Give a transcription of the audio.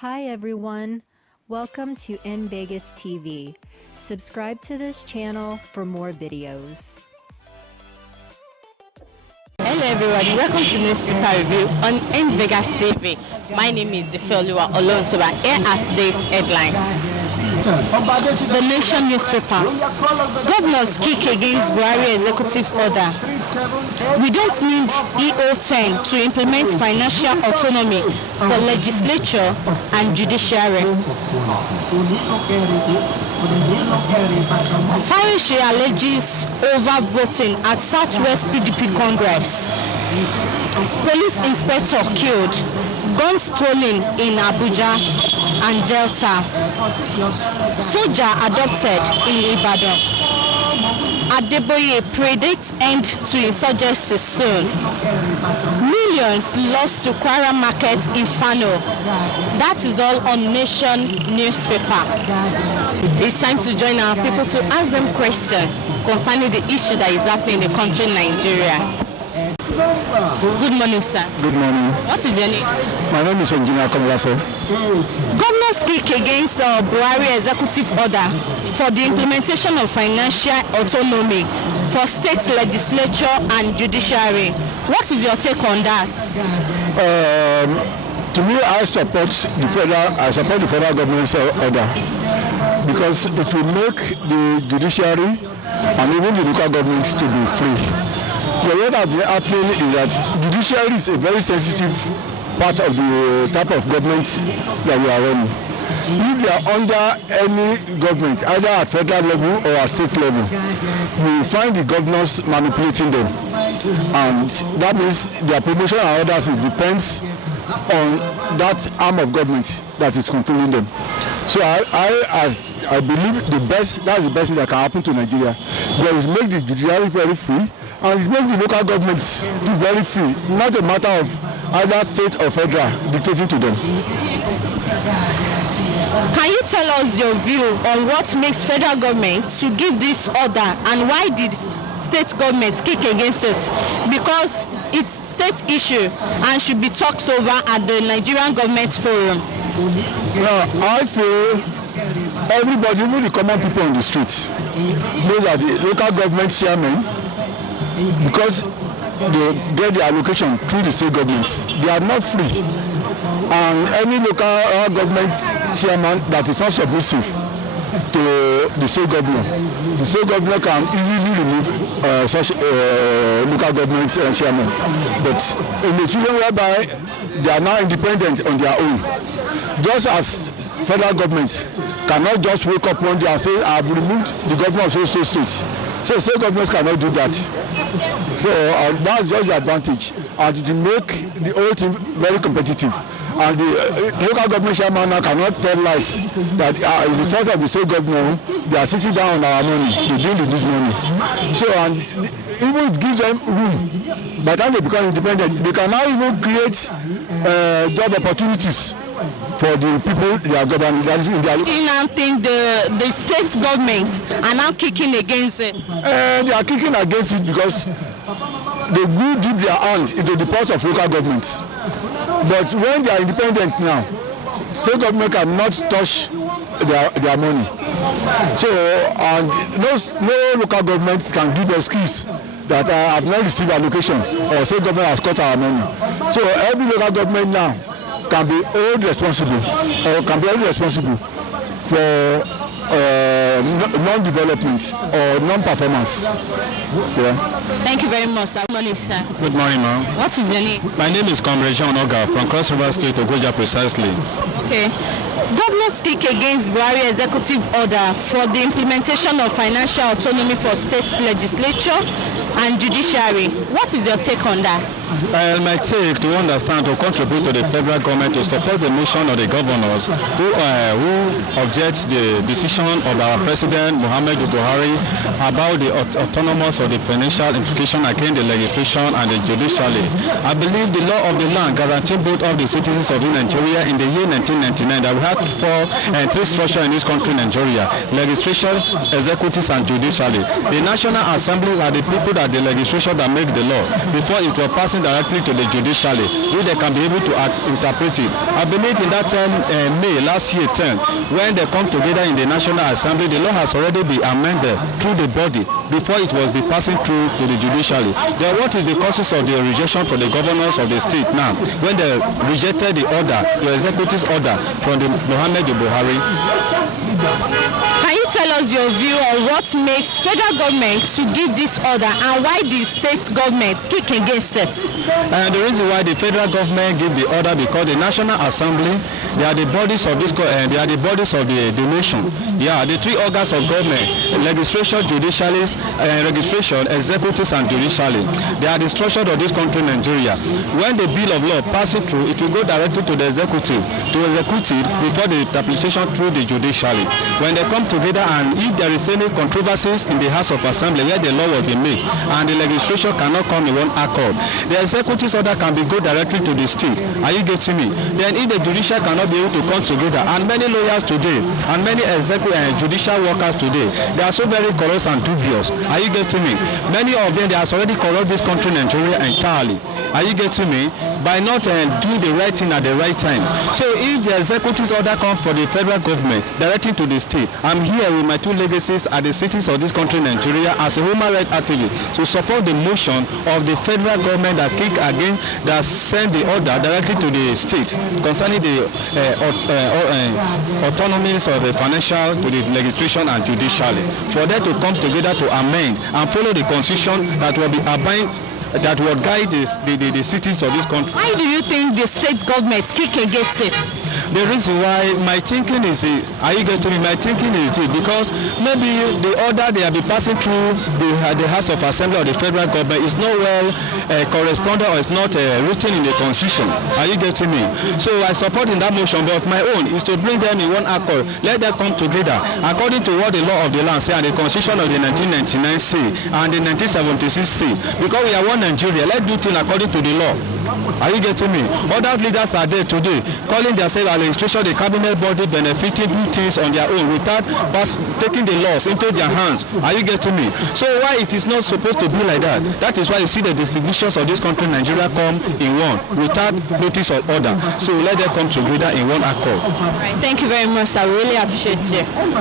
Hi everyone, welcome to In Vegas TV. Subscribe to this channel for more videos. Hello everybody, welcome to Newspaper Review on In Vegas TV. My name is Ifeoluwa Olontoba. Here are today's headlines. The Nation newspaper. Governors kick against Buhari executive order. We don't need EO10 to implement financial autonomy for legislature and judiciary. Fayose alleges over voting at Southwest PDP Congress. Police inspector killed. Guns stolen in Abuja and Delta. Soldier adopted in Ibadan. Adeboye predicts end to insurgency soon. Millions lost to Kwara Market Inferno. That is all on Nation newspaper. It's time to join our people to ask them questions concerning the issue that is happening in the country, Nigeria. Good morning, sir. Good morning. What is your name? My name is Engineer Komolafo. Governors kick against Buhari executive order for the implementation of financial autonomy for state legislature and judiciary. What is your take on that? To me, I support the federal government's order because it will make the judiciary and even the local governments to be free. But what has been happening is that judiciary is a very sensitive part of the type of government that we are running. If they are under any government, either at federal level or at state level, you will find the governors manipulating them. And that means their promotion and others depends on that arm of government that is controlling them. So I believe that's the best thing that can happen to Nigeria. They will make the judiciary very free and it makes the local governments very free, not a matter of either state or federal dictating to them. Can you tell us your view on what makes federal government to give this order and why did state government kick against it? Because it's state issue and should be talked over at the Nigerian government forum. I feel everybody, even the common people on the streets, knows that the local government chairmen, because they get their allocation through the state governments, they are not free. And any local government chairman that is not submissive to the state governor can easily remove such local government chairman. But in the situation whereby they are now independent on their own, just as federal government cannot just wake up one day and say, I have removed the governor of so states. So state governments cannot do that. So that's just the advantage, and to make the whole thing very competitive. And the local government chairman now cannot tell lies that it's the fault of the state governor. They are sitting down on our money, they didn't lose money. So and even it gives them room. By the time they become independent, they can now even create job opportunities for the people they are governing. That is in their. Do you now think the state governments are now kicking against it? They are kicking against it because they do dip their hand into the purse of local governments. But when they are independent now, state government cannot touch their money. So, and no local government can give excuse that I have not received allocation or state government has cut our money. So every local government now can be held responsible for non-development or non-performance. Yeah. Thank you very much, sir. Good morning, sir. Good morning, ma'am. What is your name? My name is Comrade Jean Oga from Cross River State, Ogoja precisely. Okay. Governors kick against Buhari executive order for the implementation of financial autonomy for state legislature and judiciary. What is your take on that? My take to understand to contribute to the federal government to support the motion of the governors who object the decision of our President Muhammadu Buhari about the autonomous of the financial implication against the legislation and the judiciary. I believe the law of the land guarantees both of the citizens of Nigeria in the year 1999 1999 that we had three structures in this country, Nigeria: legislature, executive, and judiciary. The National Assembly are the people that the legislature that make the law before it was passing directly to the judiciary, which they can be able to interpret it. I believe in that May last year, when they come together in the National Assembly, the law has already been amended through the body before it was be passing through to the judiciary. Then what is the causes of the rejection for the governors of the state now when they rejected the order, the executive's order from the Muhammad Buhari? Can you tell us your view on what makes federal government to give this order and why the state government kick against it? The reason why the federal government give the order because the National Assembly, they are the bodies of this, they are the bodies of the nation. Yeah, the three organs of government: legislation, judiciary, registration, executives, and judiciary. They are the structure of this country, Nigeria. When the bill of law passes through, it will go directly to the executive to execute it before the application through the judiciary. When they come together, and if there is any controversies in the House of Assembly where the law will be made and the legislation cannot come in one accord, the executive order can be go directly to the state. Are you getting me? Then if the judiciary cannot be able to come together, and many lawyers today and many judicial workers today, they are so very corrupt and dubious. Are you getting me? Many of them, they have already corrupt this country, Nigeria, entirely. Are you getting me? By not do the right thing at the right time. So if the executive order comes for the federal government directly to the state, I'm here with my two legacies at the cities of this country, Nigeria, as a human rights activist to support the motion of the federal government that kick again, that send the order directly to the state concerning the autonomies of the financial to the legislation and judiciary, for them to come together to amend and follow the constitution that will be that will guide the cities of this country. Why do you think the state government kick against it? The reason why my thinking is this, are you getting me? My thinking is this, because maybe the order they have been passing through the House of Assembly or the federal government is not well corresponded or is not written in the constitution. Are you getting me? So I support in that motion, but my own is to bring them in one accord. Let them come together according to what the law of the land say and the constitution of the 1999 say and the 1976 say. Because we are one Nigeria, let's do things according to the law. Are you getting me? Other leaders are there today calling themselves a legislation, the cabinet body benefiting do things on their own without taking the laws into their hands. Are you getting me? So why it is not supposed to be like that? That is why you see the distributions of this country, Nigeria, come in one without notice of order. So let them come together in one accord. All right. Thank you very much. I really appreciate you.